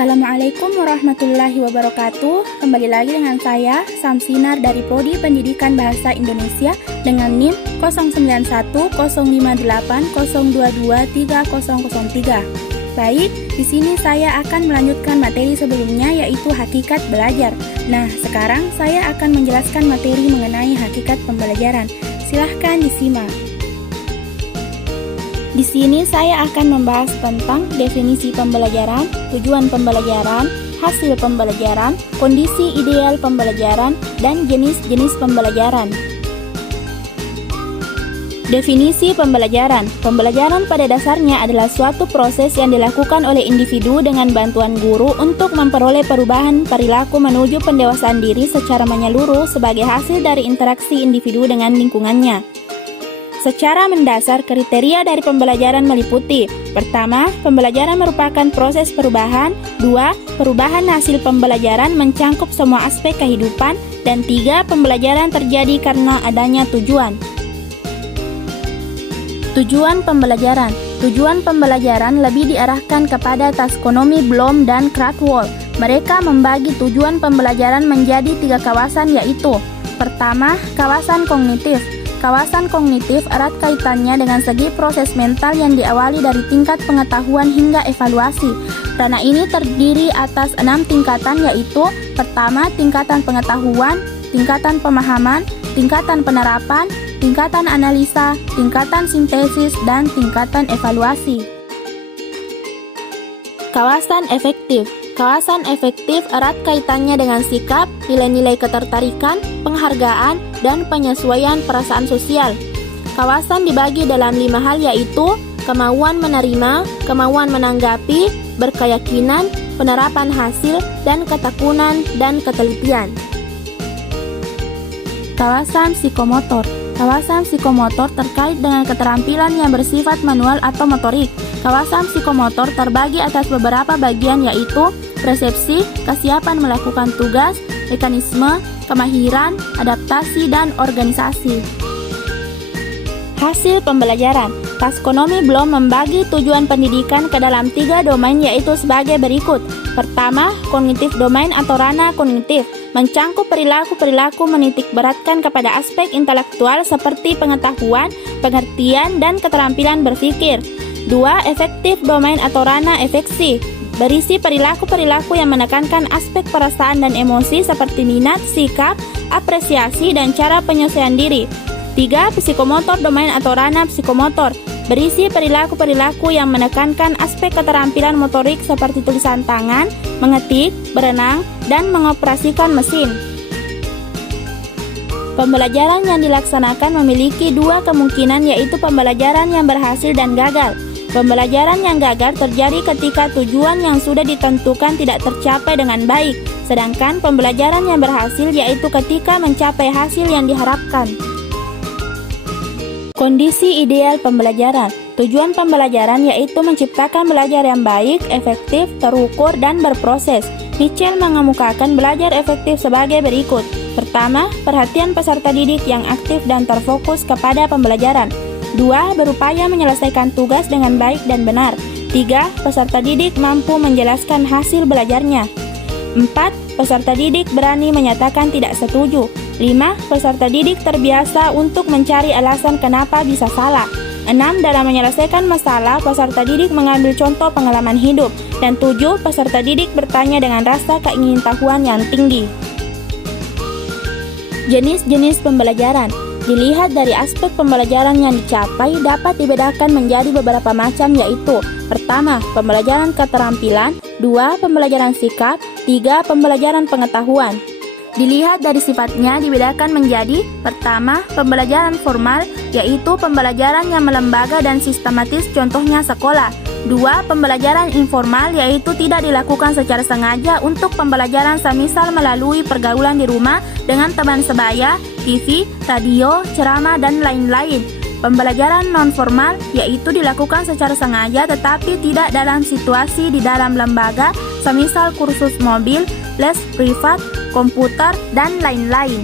Assalamualaikum warahmatullahi wabarakatuh. Kembali lagi dengan saya, Samsinar dari Prodi Pendidikan Bahasa Indonesia dengan NIM 091028022303. Baik, di sini saya akan melanjutkan materi sebelumnya yaitu hakikat belajar. Nah, sekarang saya akan menjelaskan materi mengenai hakikat pembelajaran. Silahkan disimak. Di sini saya akan membahas tentang definisi pembelajaran, tujuan pembelajaran, hasil pembelajaran, kondisi ideal pembelajaran, dan jenis-jenis pembelajaran. Definisi pembelajaran. Pembelajaran pada dasarnya adalah suatu proses yang dilakukan oleh individu dengan bantuan guru untuk memperoleh perubahan perilaku menuju pendewasaan diri secara menyeluruh sebagai hasil dari interaksi individu dengan lingkungannya. Secara mendasar, kriteria dari pembelajaran meliputi: pertama, pembelajaran merupakan proses perubahan; dua, perubahan hasil pembelajaran mencangkup semua aspek kehidupan; dan tiga, pembelajaran terjadi karena adanya tujuan. Tujuan pembelajaran. Tujuan pembelajaran lebih diarahkan kepada taksonomi Bloom dan Krathwohl. Mereka membagi tujuan pembelajaran menjadi tiga kawasan, yaitu: pertama, kawasan kognitif. Kawasan kognitif erat kaitannya dengan segi proses mental yang diawali dari tingkat pengetahuan hingga evaluasi. Ranah ini terdiri atas 6 tingkatan, yaitu: pertama, tingkatan pengetahuan; tingkatan pemahaman; tingkatan penerapan; tingkatan analisa; tingkatan sintesis; dan tingkatan evaluasi. Kawasan efektif. Kawasan efektif erat kaitannya dengan sikap, nilai-nilai ketertarikan, penghargaan, dan penyesuaian perasaan sosial. Kawasan dibagi dalam 5 hal, yaitu: kemauan menerima, kemauan menanggapi, berkeyakinan, penerapan hasil, dan ketekunan dan ketelitian. Kawasan psikomotor. Kawasan psikomotor terkait dengan keterampilan yang bersifat manual atau motorik. Kawasan psikomotor terbagi atas beberapa bagian, yaitu: persepsi, kesiapan melakukan tugas, mekanisme, kemahiran, adaptasi, dan organisasi. Hasil pembelajaran. Taksonomi Bloom membagi tujuan pendidikan ke dalam 3 domain, yaitu sebagai berikut. Pertama, kognitif domain atau ranah kognitif, mencangkup perilaku-perilaku menitik beratkan kepada aspek intelektual seperti pengetahuan, pengertian, dan keterampilan berpikir. 2. Efektif domain atau ranah efeksi, berisi perilaku-perilaku yang menekankan aspek perasaan dan emosi seperti minat, sikap, apresiasi, dan cara penyelesaian diri. 3. Psikomotor domain atau ranah psikomotor, berisi perilaku-perilaku yang menekankan aspek keterampilan motorik seperti tulisan tangan, mengetik, berenang, dan mengoperasikan mesin. Pembelajaran yang dilaksanakan memiliki 2 kemungkinan, yaitu pembelajaran yang berhasil dan gagal. Pembelajaran yang gagal terjadi ketika tujuan yang sudah ditentukan tidak tercapai dengan baik, sedangkan pembelajaran yang berhasil yaitu ketika mencapai hasil yang diharapkan. Kondisi ideal pembelajaran. Tujuan pembelajaran yaitu menciptakan belajar yang baik, efektif, terukur, dan berproses. Mitchell mengemukakan belajar efektif sebagai berikut. Pertama, perhatian peserta didik yang aktif dan terfokus kepada pembelajaran. 2. Berupaya menyelesaikan tugas dengan baik dan benar. 3. Peserta didik mampu menjelaskan hasil belajarnya. 4. Peserta didik berani menyatakan tidak setuju. 5. Peserta didik terbiasa untuk mencari alasan kenapa bisa salah. 6. Dalam menyelesaikan masalah, peserta didik mengambil contoh pengalaman hidup. Dan 7. Peserta didik bertanya dengan rasa keingintahuan yang tinggi. Jenis-jenis pembelajaran. Dilihat dari aspek pembelajaran yang dicapai dapat dibedakan menjadi beberapa macam, yaitu: pertama, pembelajaran keterampilan; 2. Pembelajaran sikap; 3. Pembelajaran pengetahuan. Dilihat dari sifatnya dibedakan menjadi: pertama, pembelajaran formal, yaitu pembelajaran yang melembaga dan sistematis, contohnya sekolah. 2. Pembelajaran informal, yaitu tidak dilakukan secara sengaja untuk pembelajaran, semisal melalui pergaulan di rumah dengan teman sebaya, TV, radio, ceramah, dan lain-lain. Pembelajaran non-formal, yaitu dilakukan secara sengaja tetapi tidak dalam situasi di dalam lembaga, semisal kursus mobil, les privat, komputer, dan lain-lain.